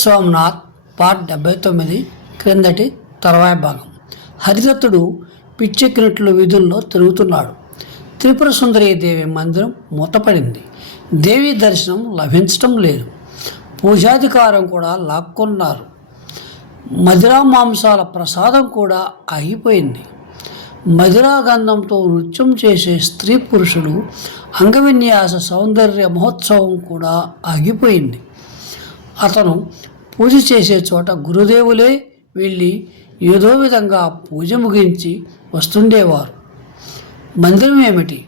Somnath part 79 క్రిందటి తర్వాయి భాగం. హరిదత్తుడు పిచ్చెక్కినట్లు వీధుల్లో తిరుగుతున్నాడు. త్రిపుర సుందరీ దేవి మందిరం మూతపడింది. దేవి దర్శనం లభించటం లేదు. పూజాధికారం కూడా లాక్కున్నారు. మదిరా మాంసాల ప్రసాదం కూడా ఆగిపోయింది. మదిరా గంధంతో నృత్యం చేసే స్త్రీ పురుషుడు అంగవిన్యాస సౌందర్య మహోత్సవం కూడా ఆగిపోయింది. అతను పూజ చేసే చోట గురుదేవులే వెళ్ళి ఏదో విధంగా పూజ ముగించి వస్తుండేవారు. మందిరం ఏమిటి,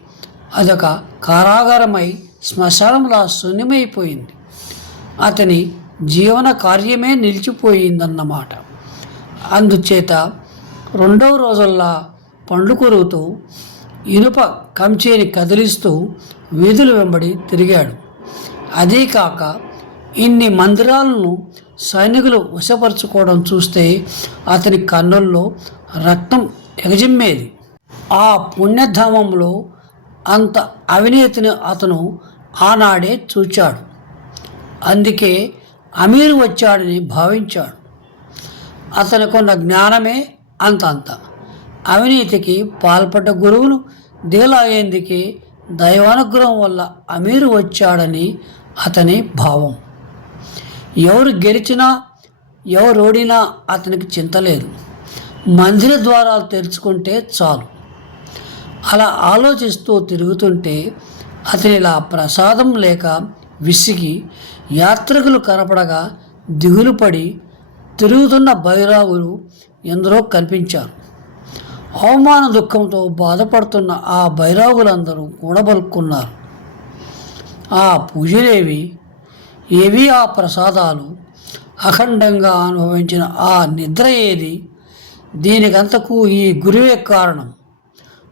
అదొక కారాగారమై శ్మశానంలా శూన్యమైపోయింది. అతని జీవన కార్యమే నిలిచిపోయిందన్నమాట. అందుచేత రెండవ రోజుల్లా పండ్లు కొరుకుతూ ఇనుప కంచేని కదిలిస్తూ వీధుల వెంబడి తిరిగాడు. అదీ కాక ఇన్ని మందిరాలను సైనికులు వశపరుచుకోవడం చూస్తే అతని కన్నుల్లో రక్తం ఎగజిమ్మేది. ఆ పుణ్యధామంలో అంత అవినీతిని అతను ఆనాడే చూచాడు. అందుకే అమీరు వచ్చాడని భావించాడు. అతనికున్న జ్ఞానమే అంతంత. అవినీతికి పాల్పడ్డ గురువును దిగలాగేందుకే దైవానుగ్రహం వల్ల అమీరు వచ్చాడని అతని భావం. ఎవరు గెలిచినా ఎవరు ఓడినా అతనికి చింతలేదు. మందిర ద్వారాలు తెరుచుకుంటే చాలు. అలా ఆలోచిస్తూ తిరుగుతుంటే అతనిలా ప్రసాదం లేక విసిగి యాత్రికులు కనపడగా దిగులు పడి తిరుగుతున్న బైరాగులు ఎందరో కనిపించారు. అవమాన దుఃఖంతో బాధపడుతున్న ఆ బైరాగులందరూ కూడబలుక్కున్నారు. ఆ పూజలేవి, ఏవి ఆ ప్రసాదాలు, అఖండంగా అనుభవించిన ఆ నిద్ర ఏది? దీనికంతకు ఈ గురువే కారణం.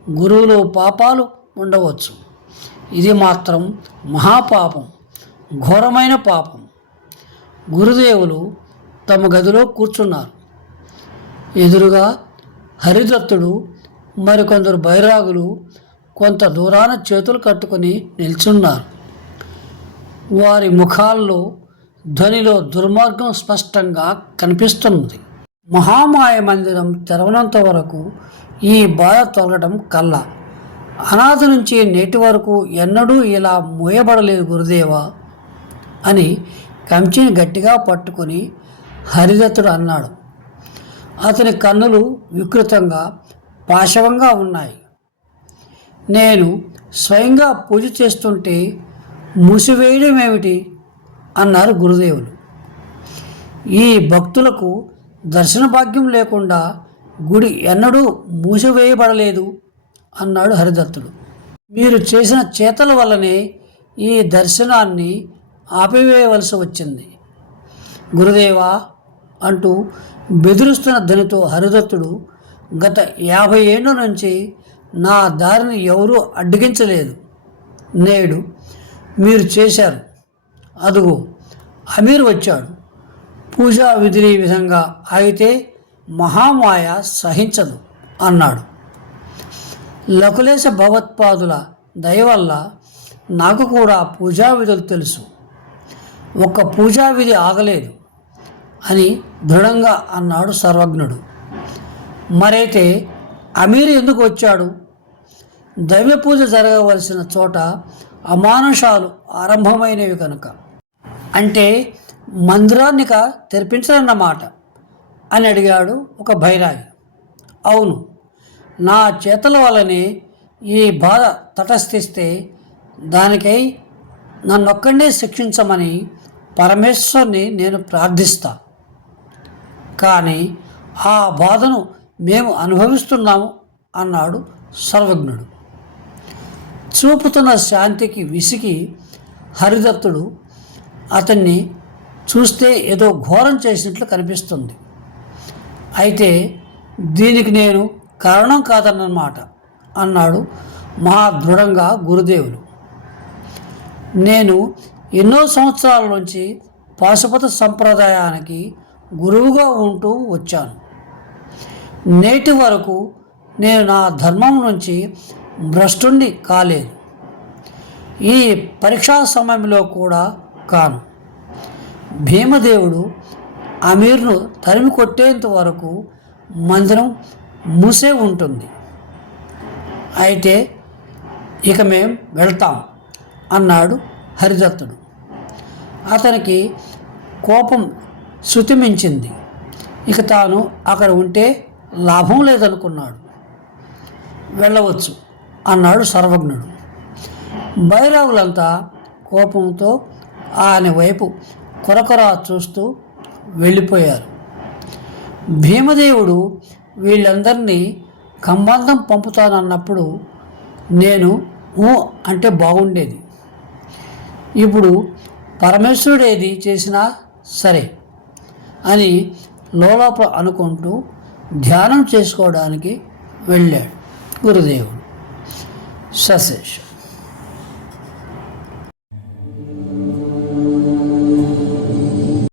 గురువులో పాపాలు ఉండవచ్చు, ఇది మాత్రం మహాపాపం, ఘోరమైన పాపం. గురుదేవులు తమ గదిలో కూర్చున్నారు. ఎదురుగా హరిదత్తుడు మరికొందరు బైరాగులు కొంత దూరాన చేతులు కట్టుకొని నిల్చున్నారు. వారి ముఖాల్లో ధ్వనిలో దుర్మార్గం స్పష్టంగా కనిపిస్తున్నది. మహామాయ మందిరం తెరవనంత వరకు ఈ బాధ తొలగడం కల్లా. అనాథ నుంచి నేటి వరకు ఎన్నడూ ఇలా మోయబడలేదు గురుదేవా అని కంచిని గట్టిగా పట్టుకొని హరిదత్తుడు అన్నాడు. అతని కన్నులు వికృతంగా పాశవంగా ఉన్నాయి. నేను స్వయంగా పూజ చేస్తుంటే మూసివేయడం ఏమిటి అన్నారు గురుదేవులు. ఈ భక్తులకు దర్శన భాగ్యం లేకుండా గుడి ఎన్నడూ మూసివేయబడలేదు అన్నాడు హరిదత్తుడు. మీరు చేసిన చేతల వల్లనే ఈ దర్శనాన్ని ఆపివేయవలసి వచ్చింది గురుదేవా అంటూ బెదిరిస్తున్న ధ్వనితో హరిదత్తుడు, గత 50 ఏళ్ళ నుంచి నా దారిని ఎవరూ అడ్డగించలేదు. నేడు మీరు చేశారు. అదుగో అమీర్ వచ్చాడు. పూజా విధులు ఈ విధంగా ఆగితే మహామాయ సహించదు అన్నాడు. లకులేశ భగవత్పాదుల దయ వల్ల నాకు కూడా పూజా విధులు తెలుసు. ఒక్క పూజా విధి ఆగలేదు అని దృఢంగా అన్నాడు సర్వజ్ఞుడు. మరైతే అమీర్ ఎందుకు వచ్చాడు? దైవ పూజ జరగవలసిన చోట అమానుషాలు ఆరంభమైనవి కనుక. అంటే మందిరాన్నిక తెరిపించరన్నమాట అని అడిగాడు ఒక బైరాగి. అవును, నా చేతల వల్లనే ఈ బాధ తటస్థిస్తే దానికై నన్నొక్కడే శిక్షించమని పరమేశ్వరుని నేను ప్రార్థిస్తా. కానీ ఆ బాధను మేము అనుభవిస్తున్నాము అన్నాడు సర్వజ్ఞుడు. చూపుతున్న శాంతికి విసిగి హరిదత్తుడు అతన్ని చూస్తే ఏదో ఘోరం చేసినట్లు కనిపిస్తుంది. అయితే దీనికి నేను కారణం కాదన్నమాట అన్నాడు మహాదృఢంగా గురుదేవులు. నేను ఎన్నో సంవత్సరాల నుంచి పాశుపత సంప్రదాయానికి గురువుగా ఉంటూ వచ్చాను. నేటి వరకు నేను నా ధర్మం నుంచి భ్రష్టుణ్ణి కాలేదు. ఈ పరీక్షా సమయంలో కూడా కాను. భీమదేవుడు అమీర్ను తరిమి కొట్టేంత వరకు మందిరం మూసే ఉంటుంది. అయితే ఇక మేం వెళ్తాం అన్నాడు హరిదత్తుడు. అతనికి కోపం శృతిమించింది. ఇక తాను అక్కడ ఉంటే లాభం లేదనుకున్నాడు. వెళ్ళవచ్చు అన్నాడు సర్వజ్ఞుడు. బైరావులంతా కోపంతో ఆయన వైపు కొరకొరా చూస్తూ వెళ్ళిపోయారు. భీమదేవుడు వీళ్ళందరినీ కంబంధం పంపుతానన్నప్పుడు నేను అంటే బాగుండేది. ఇప్పుడు పరమేశ్వరుడు ఏది చేసినా సరే అని లోలోపల అనుకుంటూ ధ్యానం చేసుకోవడానికి వెళ్ళాడు గురుదేవుడు. సశేషం.